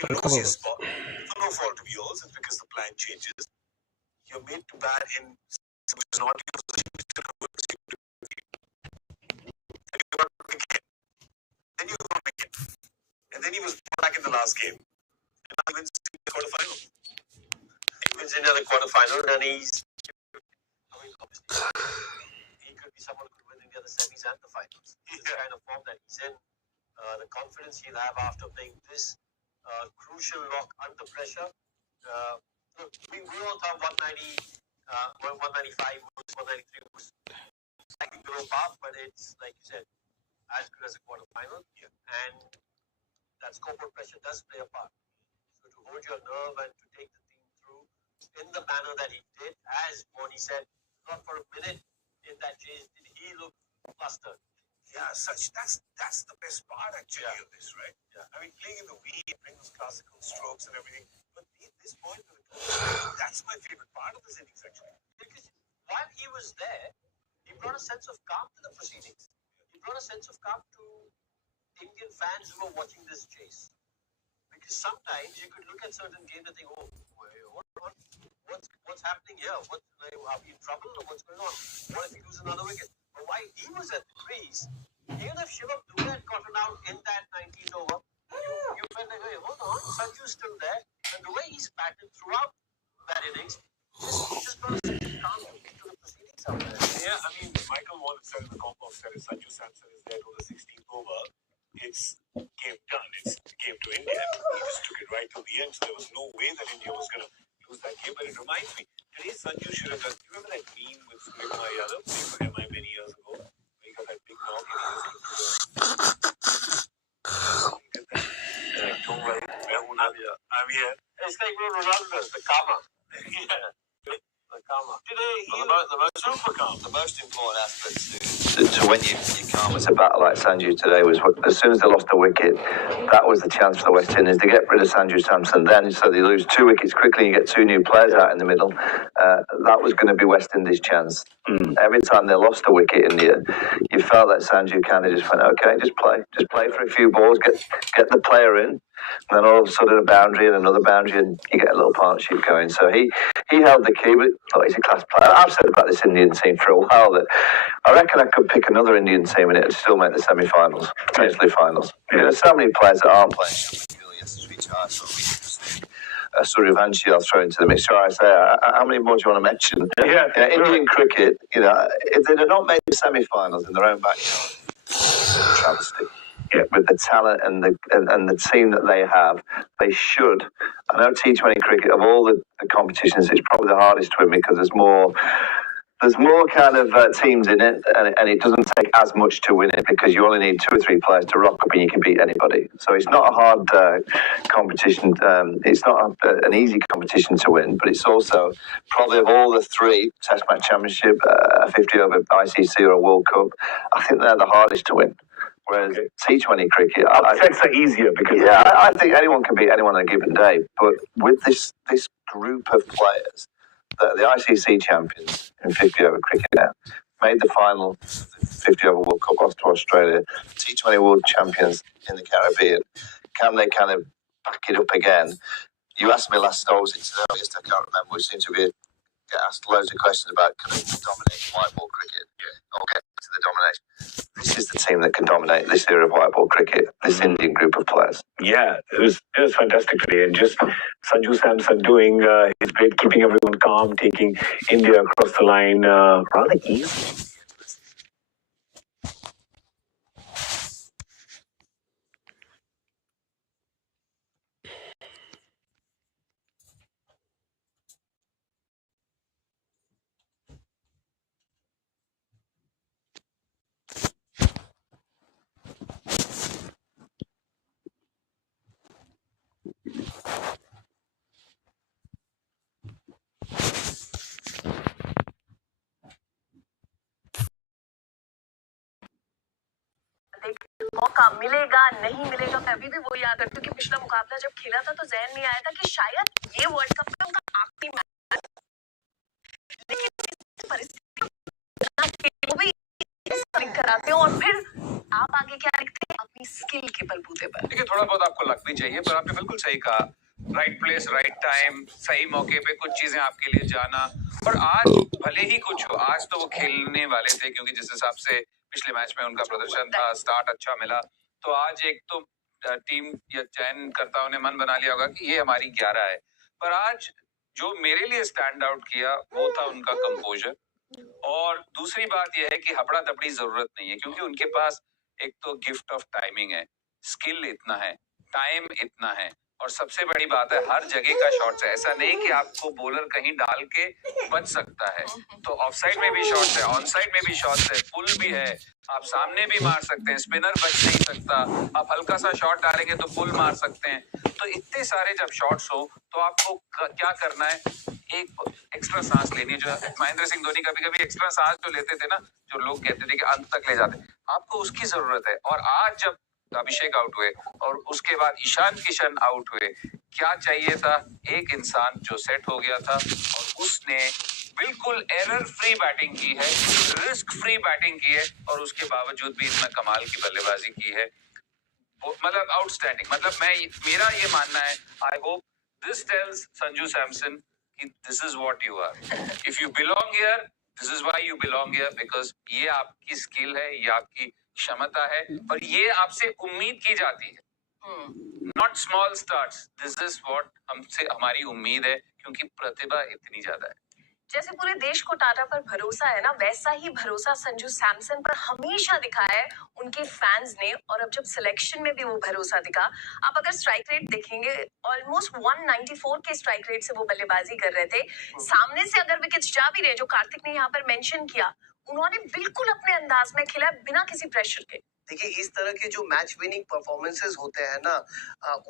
when you lose your spot, for no fault of yours, it's because the plan changes. You're made to bat in which is not your position to and you got to wicket. Then you got wicket. And then he was back in the last game. And now he wins the quarterfinal. He wins another quarterfinal and he's he could be someone who could win in the other semis and the finals. The kind of form that he's in, the confidence he'll have after playing this crucial knock under pressure. Look, we all thought 190, 195, 193 was slightly below par, but it's like you said, as good as a quarterfinal. Yeah. And that scoreboard pressure does play a part. So to hold your nerve and to take the team through in the manner that he did, as Bonnie said, not for a minute in that chase did he look flustered. Yeah, that's the best part actually of this, right? Yeah. I mean, playing in the weed, playing those classical strokes and everything. But at this point, that's my favorite part of this innings actually. Because while he was there, he brought a sense of calm to the proceedings. He brought a sense of calm to Indian fans who were watching this chase. Because sometimes you could look at certain games and think, oh, what's happening here? Are we in trouble or what's going on? What if he loses another wicket? But while he was at the crease, even if Shivam Dube had gotten out in that 19th over, you felt like, hey, hold on, Sanju's still there. And the way he's batted throughout that innings, just brought a sense of calm to the proceedings out there. Yeah, I mean, Michael Wallace said in the compo said if Sanju Samson is there till the 16th over, it's game done. It's game to India. He just took it right till the end, so there was no way that India was going to lose that game. But it reminds me, today Sanju should have done. Do you remember that meme with Surya Yadav playing for MI many years ago? Where he got that big knock and he did that. He's like, don't worry, I'm here. It's like Ronaldo, the karma. Yeah. The karma. Today, the most super calm. The most important aspect to when you calm as a batter like Sanju today was as soon as they lost the wicket, that was the chance for the West Indies to get rid of Sanju Samson then, so they lose 2 wickets quickly and you get 2 new players out in the middle. That was going to be West Indies' chance. Every time they lost a wicket, India, you felt that Sanju kind of just went, okay, just play for a few balls, get the player in. And then all of a sudden a boundary and another boundary and you get a little partnership going. So he held the key, but he's a class player. I've said about this Indian team for a while that I reckon I could pick another Indian team and it would still make the semi-finals, potentially finals. There's so many players that aren't playing. Suryavanshi I'll throw into the mix. So I say, how many more do you want to mention? Indian cricket, if they'd have not made the semi-finals in their own backyard, travesty. Yeah. With the talent and the team that they have, they should. I know T20 cricket of all the competitions, it's probably the hardest to win because there's more kind of teams in it, and it doesn't take as much to win it because you only need 2 or 3 players to rock up and you can beat anybody. So it's not a hard competition. It's not an easy competition to win, but it's also probably of all the 3 Test Match Championship, a 50 over ICC or a World Cup, I think they're the hardest to win. Whereas T20 cricket, upsets are easier because I think anyone can beat anyone on a given day. But with this group of players, the ICC champions in 50 over cricket now made the final 50 over World Cup, lost to Australia. T20 world champions in the Caribbean. Can they kind of back it up again? You asked me last, I was into the earliest, I can't remember. We seem to get asked loads of questions about can they dominate white ball cricket. Yeah. I'll get to the domination. This is the team that can dominate this era of white ball cricket, this Indian group of players. Yeah, it was fantastic today. And just Sanju Samson doing his bit, keeping everyone calm, taking India across the line rather easy. मौका मिलेगा नहीं मिलेगा, मैं अभी भी वो याद करती हूँ कि पिछला मुकाबला जब खेला था तो ज़हन में आया था कि शायद ये वर्ल्ड कप का उनका आखिरी मैच, लेकिन परिस्थिति वो भी लिख कर आते हो और फिर आप आगे क्या लिखते हैं? अपनी स्किल के बलबूते पर। देखिए, थोड़ा बहुत आपको लक भी चाहिए, पर आपने बिल्कुल सही कहा, राइट प्लेस राइट टाइम, सही मौके पे कुछ चीजें आपके लिए जाना। और आज भले ही कुछ हो, आज तो वो खेलने वाले थे, क्योंकि जिस हिसाब से पिछले मैच में उनका प्रदर्शन था, स्टार्ट अच्छा मिला, तो आज एक तो टीम या चयनकर्ताओं ने मन बना लिया होगा कि ये हमारी 11 है। पर आज जो मेरे लिए स्टैंड आउट किया वो था उनका कंपोजर। और दूसरी बात यह है कि हपड़ा दपड़ी जरूरत नहीं है, क्योंकि उनके पास एक तो गिफ्ट ऑफ टाइमिंग है, स्किल इतना है, टाइम इतना है, और सबसे बड़ी बात है हर जगह का शॉट्स है। ऐसा नहीं कि आपको बॉलर कहीं डाल के बच सकता है, तो ऑफ साइड में भी शॉट्स है, ऑन साइड में भी शॉट्स है, पुल भी है, आप सामने भी मार सकते हैं, स्पिनर बच नहीं सकता, आप हल्का सा शॉट डालेंगे तो पुल मार सकते हैं। तो इतने सारे जब शॉट्स हो तो आपको क्या करना है, एक एक्स्ट्रा सांस लेनी है। जो महेंद्र सिंह धोनी कभी कभी एक्स्ट्रा सांस जो लेते थे ना, जो लोग कहते थे कि अंत तक ले जाते, आपको उसकी जरूरत है। और आज जब अभिषेक आउट हुए और उसके बाद ईशान किशन आउट हुए, क्या चाहिए था? एक इंसान जो सेट हो गया था और उसने बिल्कुल एरर फ्री बैटिंग की है, रिस्क फ्री बैटिंग की है, और उसके बावजूद भी इतना कमाल की बल्लेबाजी की है। मतलब आउटस्टैंडिंग। मतलब मेरा ये मानना है, I hope this tells Sanju Samson कि this is what you are, if you belong here, this is why you belong here, because ये आपकी स्किल है, ये आपकी क्षमता है, और ये आपसे उम्मीद की जाती है। Not small starts, this is what हमसे हमारी उम्मीद है, क्योंकि प्रतिभा इतनी ज्यादा है। जैसे पूरे देश को टाटा पर भरोसा है ना, वैसा ही भरोसा संजू सैमसन पर हमेशा दिखाया है उनके फैंस ने। और अब जब सिलेक्शन में भी वो भरोसा दिखा, आप अगर स्ट्राइक रेट देखेंगे, ऑलमोस्ट 194 के स्ट्राइक रेट से वो बल्लेबाजी कर रहे थे। सामने से अगर विकेट्स जा भी रहे, जो कार्तिक ने यहाँ पर मेंशन किया, उन्होंने बिल्कुल अपने अंदाज में खेला, बिना किसी प्रेशर के। देखिए, इस तरह के जो मैच विनिंग परफॉर्मेंसेस होते हैं ना,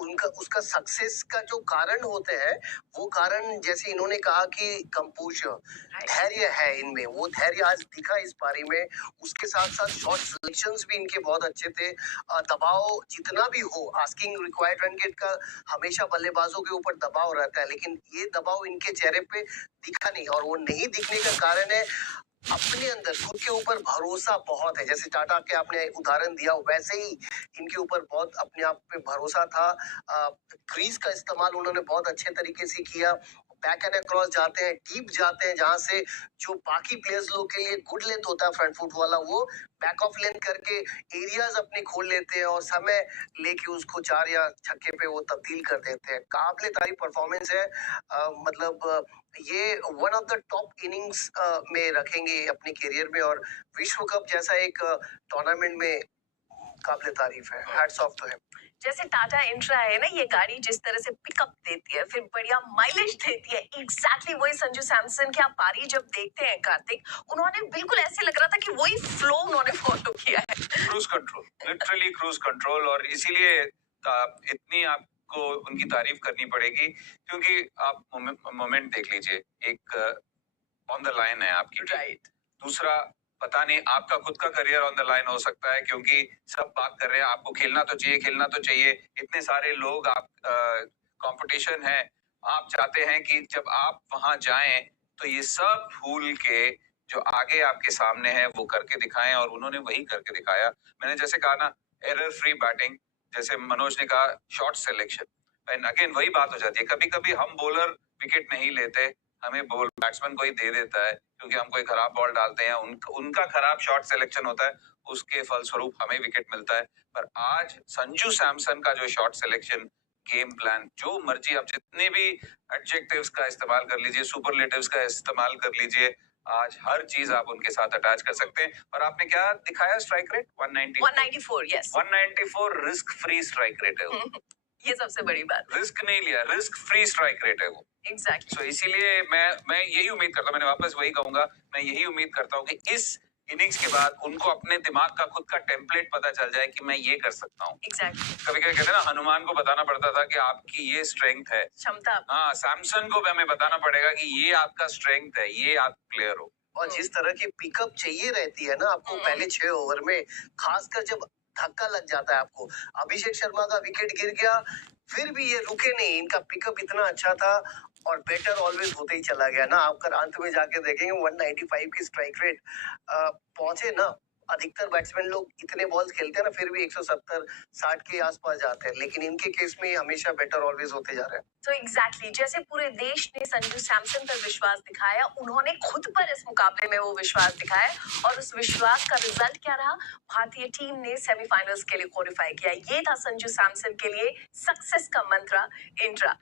उनका उसका सक्सेस का जो कारण होते हैं, वो कारण जैसे इन्होंने कहा कि कंपोजर, धैर्य है इनमें, वो धैर्य आज दिखा इस पारी में। उसके साथ साथ शॉट सिलेक्शंस भी इनके बहुत अच्छे थे। दबाव जितना भी हो, आस्किंग रिक्वायर्ड रन गेट का हमेशा बल्लेबाजों के ऊपर दबाव रहता है, लेकिन ये दबाव इनके चेहरे पे दिखा नहीं। और वो नहीं दिखने का कारण है अपने अंदर खुद के ऊपर भरोसा बहुत है। जैसे टाटा के आपने उदाहरण दिया, वैसे ही इनके ऊपर बहुत अपने आप पे भरोसा था। क्रीज का इस्तेमाल उन्होंने बहुत अच्छे तरीके से किया। बैक एंड अक्रॉस जाते हैं, डीप जाते हैं, जहां से जो बाकी प्लेयर्स लोग के लिए गुड लेंथ होता है फ्रंट फुट वाला, वो बैक ऑफ लेंथ करके एरियाज अपने खोल लेते हैं और समय लेके उसको 4 या छक्के पे वो तब्दील कर देते हैं। काबिले तारीफ परफॉर्मेंस है। मतलब ये one of the top innings में रखेंगे अपने करियर में, और विश्व कप जैसा एक टूर्नामेंट में काबिले तारीफ है। Hats off to him. जैसे टाटा इंट्रा है ना, ये गाड़ी जिस तरह से पिकअप देती है, फिर बढ़िया माइलेज देती है, एग्जैक्टली वही संजू सैमसन की आप पारी जब देखते हैं कार्तिक, उन्होंने बिल्कुल ऐसे लग रहा था कि वही फ्लो उन्होंने फॉलो किया है। Cruise control, literally cruise control. और इसीलिए इतनी आपको उनकी तारीफ करनी पड़ेगी, क्योंकि आप मोमेंट देख लीजिए, एक ऑन द लाइन है आपकी, राइट। दूसरा, पता नहीं आपका खुद का करियर ऑन द लाइन हो सकता है, क्योंकि सब बात कर रहे हैं आपको खेलना तो चाहिए, खेलना तो चाहिए, इतने सारे लोग, आप कंपटीशन है, आप चाहते हैं कि जब आप वहां जाएं तो ये सब भूल के जो आगे आपके सामने है वो करके दिखाएं, और उन्होंने वही करके दिखाया। मैंने जैसे कहा ना, एरर फ्री बैटिंग, जैसे मनोज ने कहा, शॉट सिलेक्शन, एंड अगेन वही बात हो जाती है, कभी कभी हम बॉलर विकेट नहीं लेते, हमें बॉल बैट्समैन कोई दे देता है, क्योंकि हम कोई खराब बॉल डालते हैं, उनका खराब शॉट सिलेक्शन होता है, उसके फलस्वरूप हमें विकेट मिलता है। पर आज संजू सैमसन का जो शॉट सिलेक्शन, गेम प्लान, जो मर्जी आप जितने भी एडजेक्टिव्स का इस्तेमाल कर लीजिए, सुपरलेटिव्स का इस्तेमाल कर लीजिए, आज हर चीज आप उनके साथ अटैच कर सकते हैं। और आपने क्या दिखाया स्ट्राइक रेट? 194, यस। 194 रिस्क फ्री स्ट्राइक रेट है वो। ये सबसे बड़ी बात, रिस्क नहीं लिया, रिस्क फ्री स्ट्राइक रेट है वो। एग्जैक्टली। सो इसीलिए मैं यही उम्मीद करता हूँ, मैंने वापस वही कहूंगा, मैं यही उम्मीद करता हूँ कि इस इनिंग्स के बाद उनको अपने दिमाग का खुद का टेम्पलेट पता चल जाए कि मैं ये कर सकता हूँ। एग्जैक्टली। कभी कभी कहते हैं ना, हनुमान को बताना पड़ता था कि आपकी ये स्ट्रेंथ है, क्षमता। हाँ, सैमसन को हमें बताना पड़ेगा कि ये आपका स्ट्रेंथ है, ये आप प्लेयर हो। और जिस तरह की पिकअप चाहिए रहती है ना आपको पहले 6 ओवर में, खासकर जब धक्का लग जाता है आपको। अभिषेक शर्मा का विकेट गिर गया, फिर भी ये रुके नहीं, इनका पिकअप इतना अच्छा था और बेटर ऑलवेज होते ही चला गया ना। आपका अंत में जाके देखेंगे 195 की स्ट्राइक रेट पहुंचे ना, अधिकतर बैट्समैन लोग इतने बॉल्स खेलते हैं ना, फिर भी 170-60 के आसपास जाते हैं, लेकिन इनके केस में हमेशा बेटर ऑलवेज होते जा रहे हैं। तो एग्जैक्टली जैसे पूरे देश ने संजू सैमसन पर विश्वास दिखाया, उन्होंने खुद पर इस मुकाबले में वो विश्वास दिखाया, और उस विश्वास का रिजल्ट क्या रहा? भारतीय टीम ने सेमीफाइनल्स के लिए क्वालिफाई किया। ये था संजू सैमसन के लिए सक्सेस का मंत्र। Intra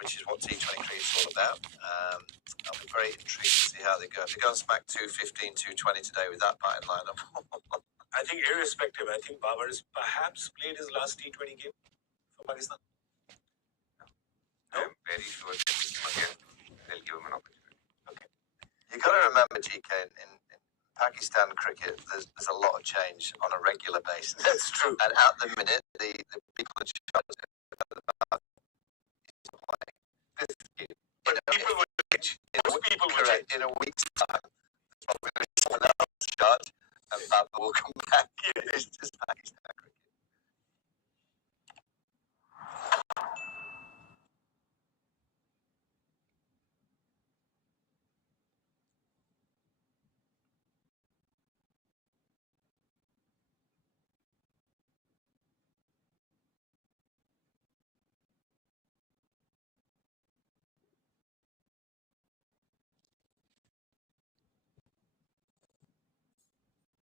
which is what T20 cricket is all about. I'll be very intrigued to see how they go. If they go and smack 215, 220 today with that batting lineup. I think irrespective, I think Babar has perhaps played his last T20 game for Pakistan. I'm very sure they'll give him an opportunity. Okay. You've got to remember, GK, in Pakistan cricket, there's a lot of change on a regular basis. That's true. And at the minute, the people in charge about People will change. People will change. in a week's time. There's probably going to be someone else in charge, and Babar will come back. It's just Pakistan.